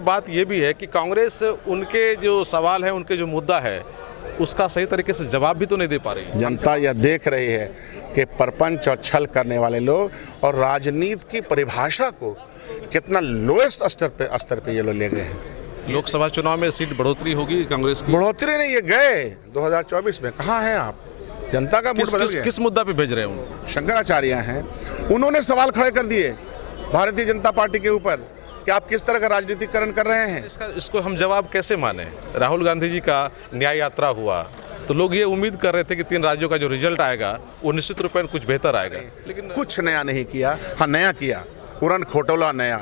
बात ये भी है कि कांग्रेस उनके जो सवाल है, उनके जो मुद्दा है, उसका सही तरीके से जवाब भी तो नहीं दे पा रही। जनता यह देख रही है कि प्रपंच और छल करने वाले लोग और राजनीति की परिभाषा को कितना लोएस्ट स्तर पे ये लोग ले गए हैं। लोकसभा चुनाव में सीट बढ़ोतरी होगी कांग्रेस की? बढ़ोतरी नहीं, ये गए 2024 में। कहाँ हैं आप? जनता का मूड बदल गया। किस मुद्दा पे भेज रहे हैं उनको? शंकराचार्य हैं, उन्होंने सवाल खड़े कर दिए भारतीय जनता पार्टी के ऊपर कि आप किस तरह का राजनीतिकरण कर रहे हैं। इसको हम जवाब कैसे माने? राहुल गांधी जी का न्याय यात्रा हुआ तो लोग ये उम्मीद कर रहे थे कि 3 राज्यों का जो रिजल्ट आएगा वो निश्चित रूप में कुछ बेहतर आएगा, लेकिन कुछ नया नहीं किया। हाँ, नया किया, उड़न खटोला नया,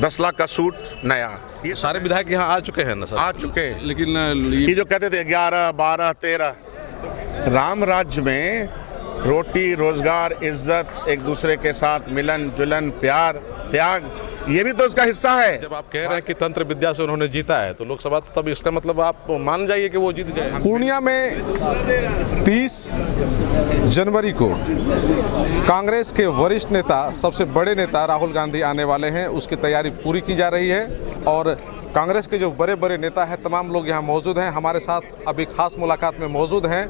10 लाख का सूट नया। ये सारे विधायक यहाँ आ चुके हैं ना सर? आ चुके। लेकिन ये जो कहते थे 11, 12, 13, राम राज्य में रोटी, रोजगार, इज्जत, एक दूसरे के साथ मिलन जुलन, प्यार, त्याग, ये भी तो उसका हिस्सा है। जब आप कह रहे हैं कि तंत्र विद्या से उन्होंने जीता है तो लोकसभा, तो तब इसका मतलब आप मान जाइए कि वो जीत गए। पूर्णिया में 30 जनवरी को कांग्रेस के वरिष्ठ नेता, सबसे बड़े नेता राहुल गांधी आने वाले हैं। उसकी तैयारी पूरी की जा रही है और कांग्रेस के जो बड़े बड़े नेता हैं, तमाम लोग यहाँ मौजूद हैं। हमारे साथ अभी खास मुलाकात में मौजूद हैं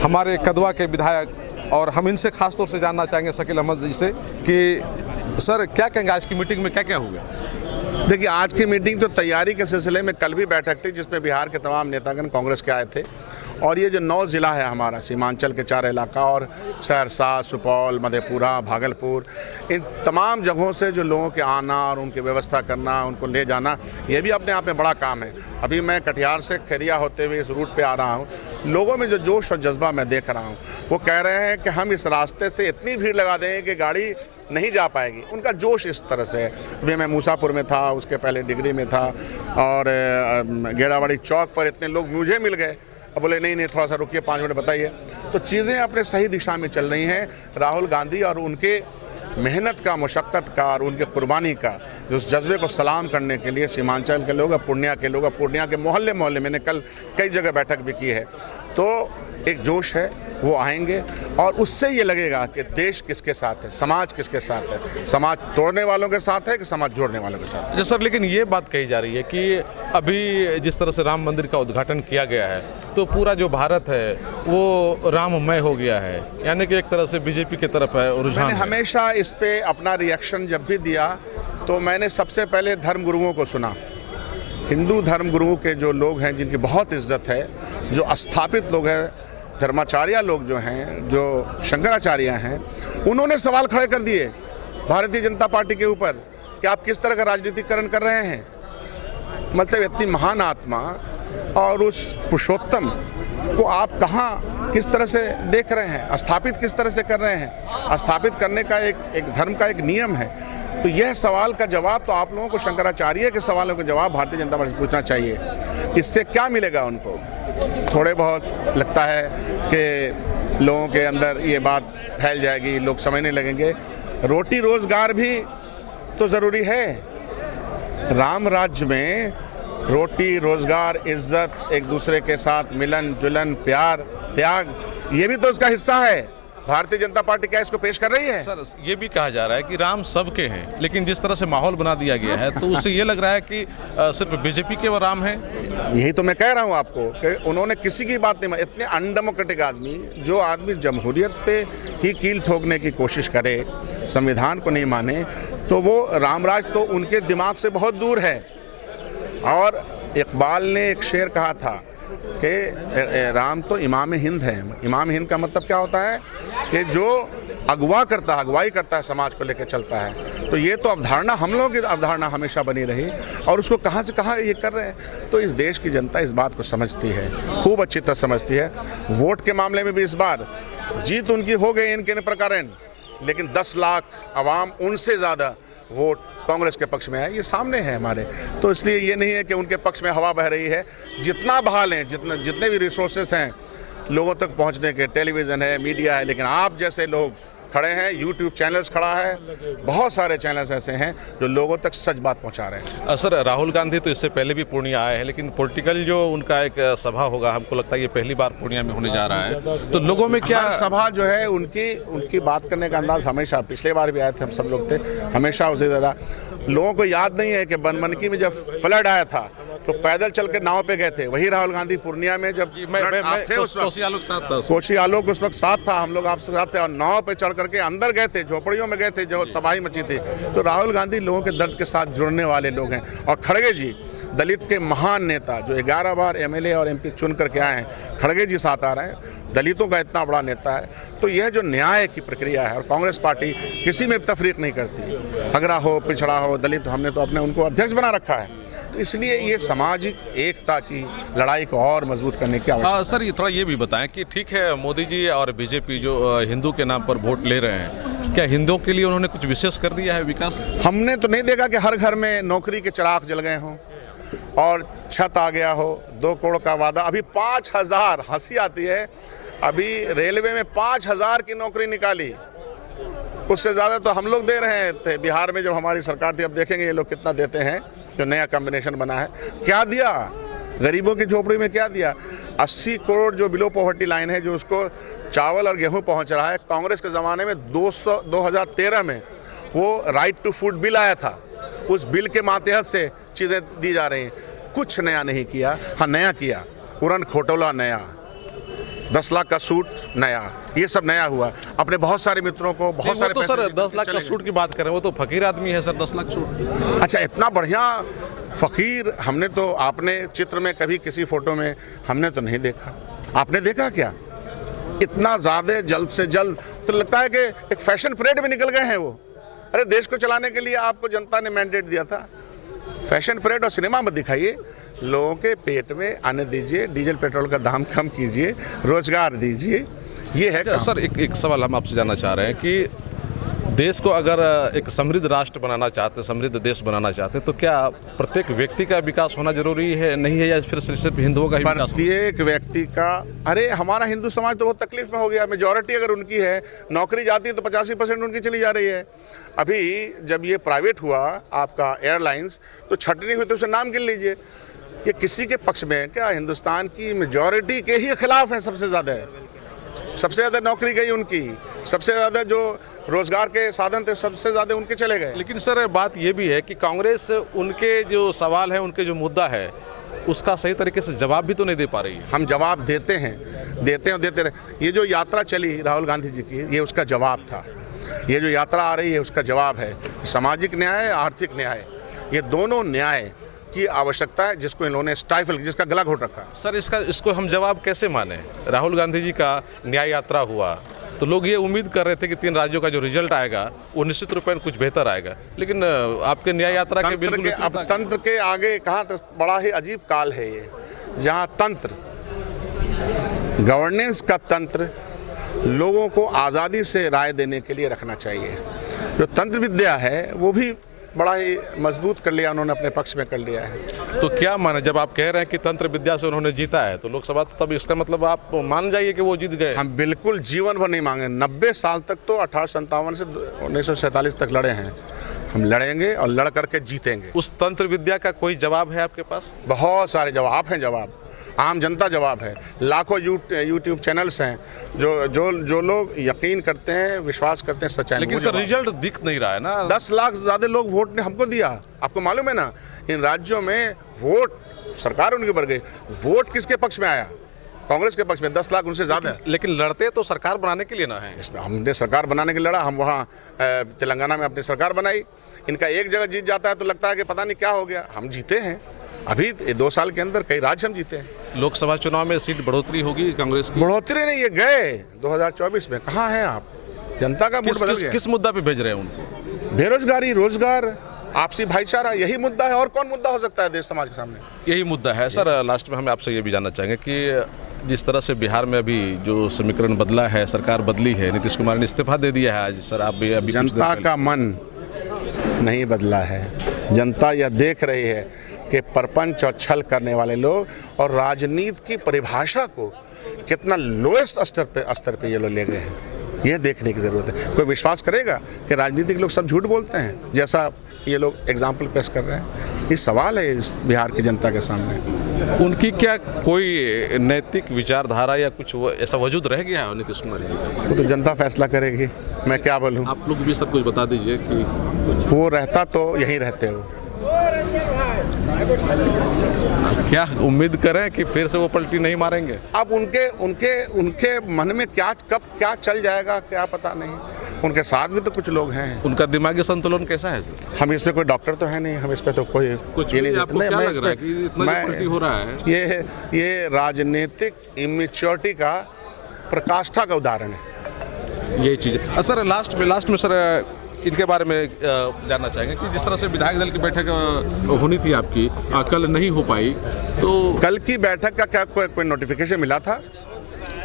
हमारे कदवा के विधायक, और हम इनसे खास तौर से जानना चाहेंगे, शकील अहमद जी से, कि सर क्या कहेंगे आज की मीटिंग में क्या क्या हुआ? देखिए, आज की मीटिंग तो तैयारी के सिलसिले में कल भी बैठक थी जिसमें बिहार के तमाम नेतागण कांग्रेस के आए थे, और ये जो 9 ज़िला है हमारा सीमांचल के 4 इलाका, और सहरसा, सुपौल, मधेपुरा, भागलपुर, इन तमाम जगहों से जो लोगों के आना और उनकी व्यवस्था करना, उनको ले जाना, ये भी अपने आप में बड़ा काम है। अभी मैं कटिहार से खैरिया होते हुए इस रूट पे आ रहा हूँ, लोगों में जो जोश और जज्बा मैं देख रहा हूँ, वो कह रहे हैं कि हम इस रास्ते से इतनी भीड़ लगा देंगे कि गाड़ी नहीं जा पाएगी। उनका जोश इस तरह से है। अभी मैं मूसापुर में था, उसके पहले डिगरी में था, और गेड़ावाड़ी चौक पर इतने लोग मुझे मिल गए। अब बोले नहीं थोड़ा सा रुकिए, 5 मिनट बताइए। तो चीज़ें अपने सही दिशा में चल रही हैं। राहुल गांधी और उनके मेहनत का, मुशक्क़त का और उनके कुर्बानी का जो उस जज्बे को सलाम करने के लिए सीमांचल के लोग, पूर्णिया के लोग, पूर्णिया के मोहल्ले मोहल्ले, मैंने कल कई जगह बैठक भी की है, तो एक जोश है, वो आएंगे और उससे ये लगेगा कि देश किसके साथ है, समाज किसके साथ है, समाज तोड़ने वालों के साथ है कि समाज जोड़ने वालों के साथ है। सर, लेकिन ये बात कही जा रही है कि अभी जिस तरह से राम मंदिर का उद्घाटन किया गया है तो पूरा जो भारत है वो राममय हो गया है, यानी कि एक तरह से बीजेपी की तरफ है रुझान। मैंने हमेशा इस पे अपना रिएक्शन जब भी दिया तो मैंने सबसे पहले धर्म गुरुओं को सुना। हिंदू धर्म गुरुओं के जो लोग हैं, जिनकी बहुत इज्जत है, जो स्थापित लोग हैं, धर्माचार्य लोग जो हैं, जो शंकराचार्य हैं, उन्होंने सवाल खड़े कर दिए भारतीय जनता पार्टी के ऊपर कि आप किस तरह का राजनीतिकरण कर रहे हैं। मतलब इतनी महान आत्मा और उस पुरुषोत्तम को आप कहाँ, किस तरह से देख रहे हैं, स्थापित किस तरह से कर रहे हैं। स्थापित करने का एक धर्म का एक नियम है। तो यह सवाल का जवाब तो आप लोगों को, शंकराचार्य के सवालों का जवाब भारतीय जनता पार्टी से पूछना चाहिए। इससे क्या मिलेगा उनको? थोड़े बहुत लगता है कि लोगों के अंदर ये बात फैल जाएगी, लोग समझने लगेंगे। रोटी रोजगार भी तो ज़रूरी है। राम राज्य में रोटी, रोजगार, इज्जत, एक दूसरे के साथ मिलन जुलन, प्यार, त्याग, ये भी तो उसका हिस्सा है। भारतीय जनता पार्टी क्या इसको पेश कर रही है? सर, ये भी कहा जा रहा है कि राम सबके हैं, लेकिन जिस तरह से माहौल बना दिया गया है तो उससे ये लग रहा है कि सिर्फ बीजेपी के वो राम हैं। यही तो मैं कह रहा हूँ आपको कि उन्होंने किसी की बात नहीं। इतने अनडेमोक्रेटिक आदमी, जो आदमी जमहूरियत पे ही कील ठोकने की कोशिश करे, संविधान को नहीं माने, तो वो रामराज तो उनके दिमाग से बहुत दूर है। और इकबाल ने एक शेर कहा था कि राम तो इमाम हिंद है। इमाम हिंद का मतलब क्या होता है कि जो अगुवाई करता है, समाज को लेकर चलता है। तो ये तो अवधारणा, हम लोगों की अवधारणा हमेशा बनी रही, और उसको कहाँ से कहाँ ये कर रहे हैं। तो इस देश की जनता इस बात को समझती है, खूब अच्छी तरह समझती है। वोट के मामले में भी इस बार जीत उनकी हो गई इनके प्रकार, लेकिन 10 लाख अवाम, उनसे ज़्यादा वोट कांग्रेस के पक्ष में है। ये सामने है हमारे। तो इसलिए ये नहीं है कि उनके पक्ष में हवा बह रही है। जितना बहा लें, जितने भी रिसोर्सेस हैं लोगों तक पहुंचने के, टेलीविज़न है, मीडिया है, लेकिन आप जैसे लोग खड़े हैं, यूट्यूब चैनल्स खड़ा है, बहुत सारे चैनल्स ऐसे हैं जो लोगों तक सच बात पहुंचा रहे हैं। सर, राहुल गांधी तो इससे पहले भी पूर्णिया आए हैं, लेकिन पॉलिटिकल जो उनका एक सभा होगा, हमको लगता है ये पहली बार पूर्णिया में होने जा रहा है, तो लोगों में क्या हर सभा जो है उनकी बात करने का अंदाज हमेशा, पिछले बार भी आए थे हम सब लोग थे, हमेशा उसे ज़्यादा लोगों को याद नहीं है कि बनमनकी में जब फ्लड आया था तो पैदल चल के नाव पे गए थे, वही राहुल गांधी पूर्णिया में जब कोशी आलोक उस वक्त साथ था, हम लोग आपसे साथ थे और नाव पे चढ़ करके अंदर गए थे, झोपड़ियों में गए थे, जो तबाही मची थी। तो राहुल गांधी लोगों के दर्द के साथ जुड़ने वाले लोग हैं। और खड़गे जी दलित के महान नेता जो 11 बार MLA और MP चुन करके आए हैं, खड़गे जी साथ आ रहे हैं, दलितों का इतना बड़ा नेता है। तो यह जो न्याय की प्रक्रिया है, और कांग्रेस पार्टी किसी में तफरीक नहीं करती, अगड़ा हो पिछड़ा हो दलित, हमने तो अपने उनको अध्यक्ष बना रखा है। तो इसलिए ये सामाजिक एकता की लड़ाई को और मजबूत करने की आवश्यकता है। सर, ये थोड़ा ये भी बताएं कि ठीक है, मोदी जी और BJP जो हिंदू के नाम पर वोट ले रहे हैं, क्या हिंदुओं के लिए उन्होंने कुछ विशेष कर दिया है विकास? हमने तो नहीं देखा कि हर घर में नौकरी के चिराग जल गए हों और छत आ गया हो, 2 करोड़ का वादा। अभी 5000, हंसी आती है, अभी रेलवे में 5000 की नौकरी निकाली, उससे ज़्यादा तो हम लोग दे रहे थे बिहार में जब हमारी सरकार थी। अब देखेंगे ये लोग कितना देते हैं, जो नया कॉम्बिनेशन बना है। क्या दिया गरीबों की झोपड़ी में, क्या दिया? 80 करोड़ जो बिलो पॉवर्टी लाइन है, जो उसको चावल और गेहूं पहुंच रहा है। कांग्रेस के ज़माने में 2013 में वो राइट टू फूड बिल आया था, उस बिल के मातहत से चीज़ें दी जा रही हैं। कुछ नया नहीं किया। हाँ, नया किया, उड़न खटोला नया, 10 लाख का सूट नया, ये सब नया हुआ। अपने बहुत सारे मित्रों को बहुत सारे तो सर 10 लाख का सूट की बात करें, वो तो फकीर आदमी है सर, 10 लाख सूट। अच्छा, इतना बढ़िया फकीर हमने तो, आपने चित्र में कभी किसी फोटो में हमने तो नहीं देखा। आपने देखा क्या? इतना ज़्यादा जल्द से जल्द, तो लगता है कि एक फैशन परेड में निकल गए हैं वो। अरे देश को चलाने के लिए आपको जनता ने मैंडेट दिया था। फैशन परेड और सिनेमा मत दिखाइए, लोगों के पेट में आने दीजिए, डीजल पेट्रोल का दाम कम कीजिए, रोजगार दीजिए, ये है। सर, एक सवाल हम आपसे जानना चाह रहे हैं कि देश को अगर एक समृद्ध राष्ट्र बनाना चाहते हैं, समृद्ध देश बनाना चाहते हैं, तो क्या प्रत्येक व्यक्ति का विकास होना जरूरी है, नहीं है, या फिर सिर्फ हिंदुओं का ही विकास? प्रत्येक व्यक्ति का। अरे हमारा हिंदू समाज तो बहुत तकलीफ में हो गया। मेजॉरिटी अगर उनकी है, नौकरी जाती है तो 85% उनकी चली जा रही है। अभी जब ये प्राइवेट हुआ आपका एयरलाइंस, तो छटनी हुई तो उसका नाम गिन लीजिए। ये किसी के पक्ष में है क्या? हिंदुस्तान की मेजॉरिटी के ही खिलाफ है। सबसे ज़्यादा नौकरी गई उनकी, सबसे ज़्यादा जो रोजगार के साधन थे सबसे ज़्यादा उनके चले गए। लेकिन सर, बात ये भी है कि कांग्रेस उनके जो सवाल है, उनके जो मुद्दा है, उसका सही तरीके से जवाब भी तो नहीं दे पा रही है। हम जवाब देते हैं और देते रहे। ये जो यात्रा चली राहुल गांधी जी की, ये उसका जवाब था। ये जो यात्रा आ रही है उसका जवाब है। सामाजिक न्याय, आर्थिक न्याय, ये दोनों न्याय की आवश्यकता है, जिसको इन्होंने स्टाइफल, जिसका गला घोट रखा है। सर, इसको हम जवाब कैसे माने? राहुल गांधी जी का न्याय यात्रा हुआ तो लोग ये उम्मीद कर रहे थे कि 3 राज्यों का जो रिजल्ट आएगा वो निश्चित रूप में कुछ बेहतर आएगा, लेकिन आपके न्याय यात्रा के बिल्कुल अब तंत्र के आगे कहाँ, तो बड़ा ही अजीब काल है ये, जहाँ तंत्र, गवर्नेंस का तंत्र लोगों को आज़ादी से राय देने के लिए रखना चाहिए। जो तंत्र विद्या है वो भी बड़ा ही मजबूत कर लिया उन्होंने, अपने पक्ष में कर लिया है। तो क्या माने, जब आप कह रहे हैं कि तंत्र विद्या से उन्होंने जीता है तो लोकसभा, तो तब इसका मतलब आप मान जाइए कि वो जीत गए? हम बिल्कुल जीवन भर नहीं मांगे। 90 साल तक तो 1857 से 1947 तक लड़े हैं। हम लड़ेंगे और लड़ करके जीतेंगे। उस तंत्र विद्या का कोई जवाब है आपके पास? बहुत सारे जवाब हैं। जवाब आम जनता जवाब है। लाखों यूट्यूब चैनल्स हैं जो लोग यकीन करते हैं, विश्वास करते हैं सच्चाई। लेकिन सर, रिजल्ट दिख नहीं रहा है ना। 10 लाख से ज़्यादा लोग वोट ने हमको दिया। आपको मालूम है ना, इन राज्यों में वोट, सरकार उनकी बढ़ गई। वोट किसके पक्ष में आया? कांग्रेस के पक्ष में 10 लाख उनसे ज़्यादा। लेकिन लड़ते तो सरकार बनाने के लिए ना है। इसमें हमने सरकार बनाने के लिए लड़ा। हम वहाँ तेलंगाना में अपनी सरकार बनाई। इनका एक जगह जीत जाता है तो लगता है कि पता नहीं क्या हो गया। हम जीते हैं। अभी 2 साल के अंदर कई राज्य हम जीते हैं। लोकसभा चुनाव में सीट बढ़ोतरी होगी कांग्रेस की? बढ़ोतरी नहीं, ये गए 2024 में। कहाँ हैं आप? जनता का मूड बदल गया। किस मुद्दा पे भेज रहे हैं उनको? बेरोजगारी, रोजगार, आपसी भाईचारा, यही मुद्दा है। और कौन मुद्दा हो सकता है देश समाज के सामने? यही मुद्दा है। सर, लास्ट में हम आपसे ये भी जानना चाहेंगे कि जिस तरह से बिहार में अभी जो समीकरण बदला है, सरकार बदली है, नीतीश कुमार ने इस्तीफा दे दिया है आज। सर, आप भी अभी जनता का मन नहीं बदला है। जनता यह देख रही है कि परपंच और छल करने वाले लोग और राजनीति की परिभाषा को कितना लोएस्ट स्तर पे ये लोग ले गए हैं। ये देखने की ज़रूरत है। कोई विश्वास करेगा कि राजनीतिक लोग सब झूठ बोलते हैं, जैसा ये लोग एग्जाम्पल पेश कर रहे हैं? ये सवाल है इस बिहार की जनता के सामने। उनकी क्या कोई नैतिक विचारधारा या कुछ ऐसा वजूद रह गया है नीतीश कुमार जी का? वो तो जनता फैसला करेगी, मैं क्या बोलूँ। आप लोग भी सब कुछ बता दीजिए कि वो रहता तो यहीं रहते हो। क्या उम्मीद करें कि फिर से वो पलटी नहीं मारेंगे? अब उनके मन में कब क्या चल जाएगा क्या पता नहीं। उनके साथ भी तो कुछ लोग हैं। उनका दिमागी संतुलन कैसा है सर? हम इसमें कोई डॉक्टर तो है नहीं, हम इस पे तो कोई कुछ ये नहीं आपको क्या लग रहा है कि इतना जो पलटी हो रहा है? ये राजनीतिक इमेच्योरिटी का प्रकाष्ठा का उदाहरण है। यही चीज़ है सर। लास्ट में सर इनके बारे में जानना चाहेंगे कि जिस तरह से विधायक दल की बैठक होनी थी आपकी, कल नहीं हो पाई, तो कल की बैठक का क्या कोई नोटिफिकेशन मिला था?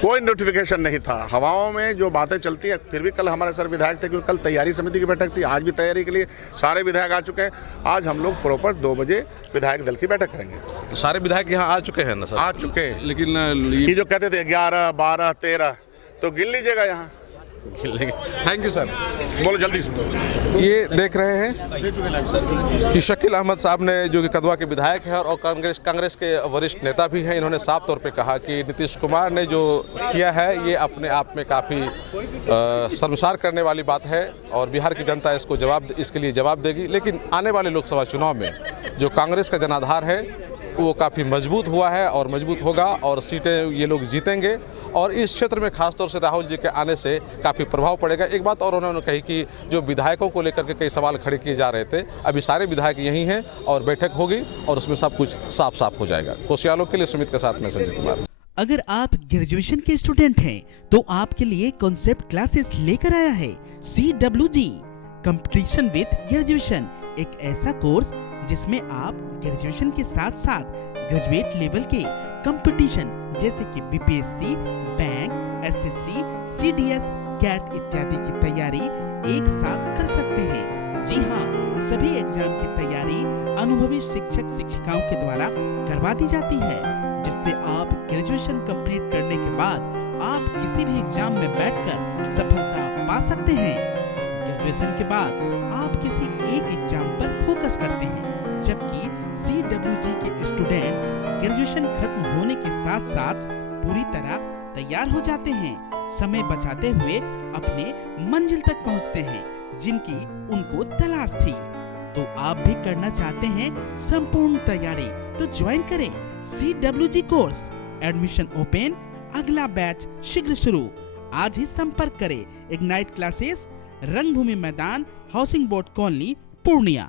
कोई नोटिफिकेशन नहीं था। हवाओं में जो बातें चलती है। फिर भी कल हमारे सर विधायक थे, क्योंकि कल तैयारी समिति की बैठक थी। आज भी तैयारी के लिए सारे विधायक आ चुके हैं। आज हम लोग प्रॉपर 2 बजे विधायक दल की बैठक करेंगे। तो सारे विधायक यहाँ आ चुके हैं ना सर? आ चुके हैं, लेकिन ये जो कहते थे 11, 12, 13 तो गिन लीजिएगा यहाँ। Thank you sir. बोलो जल्दी से। ये देख रहे हैं कि शकील अहमद साहब ने, जो कि कदवा के विधायक हैं और कांग्रेस के वरिष्ठ नेता भी हैं, इन्होंने साफ तौर पे कहा कि नीतीश कुमार ने जो किया है ये अपने आप में काफ़ी शर्मसार करने वाली बात है और बिहार की जनता इसके लिए जवाब देगी। लेकिन आने वाले लोकसभा चुनाव में जो कांग्रेस का जनाधार है वो काफ़ी मजबूत हुआ है और मजबूत होगा और सीटें ये लोग जीतेंगे और इस क्षेत्र में खासतौर से राहुल जी के आने से काफ़ी प्रभाव पड़ेगा। एक बात और उन्होंने कही कि जो विधायकों को लेकर के कई सवाल खड़े किए जा रहे थे, अभी सारे विधायक यहीं हैं और बैठक होगी और उसमें सब कुछ साफ साफ हो जाएगा। कोसियालों के लिए सुमित के साथ में संजय कुमार। अगर आप ग्रेजुएशन के स्टूडेंट हैं तो आपके लिए कॉन्सेप्ट क्लासेस लेकर आया है CWG कंपटीशन विद ग्रेजुएशन, एक ऐसा कोर्स जिसमें आप ग्रेजुएशन के साथ साथ ग्रेजुएट लेवल के कंपटीशन जैसे कि BPSC, bank, SSC, CDS, CAT इत्यादि की तैयारी एक साथ कर सकते हैं। जी हाँ, सभी एग्जाम की तैयारी अनुभवी शिक्षक शिक्षिकाओं के द्वारा करवा दी जाती है, जिससे आप ग्रेजुएशन कंप्लीट करने के बाद आप किसी भी एग्जाम में बैठकर सफलता पा सकते हैं। ग्रेजुएशन के बाद आप किसी एक एग्जाम पर फोकस करते हैं, जबकि CWG के स्टूडेंट ग्रेजुएशन खत्म होने के साथ साथ पूरी तरह तैयार हो जाते हैं, समय बचाते हुए अपने मंजिल तक पहुंचते हैं जिनकी उनको तलाश थी। तो आप भी करना चाहते हैं संपूर्ण तैयारी, तो ज्वाइन करें CWG कोर्स। एडमिशन ओपन, अगला बैच शीघ्र शुरू। आज ही संपर्क करें। इग्नाइट क्लासेस, रंगभूमि मैदान, हाउसिंग बोर्ड कॉलोनी, पूर्णिया।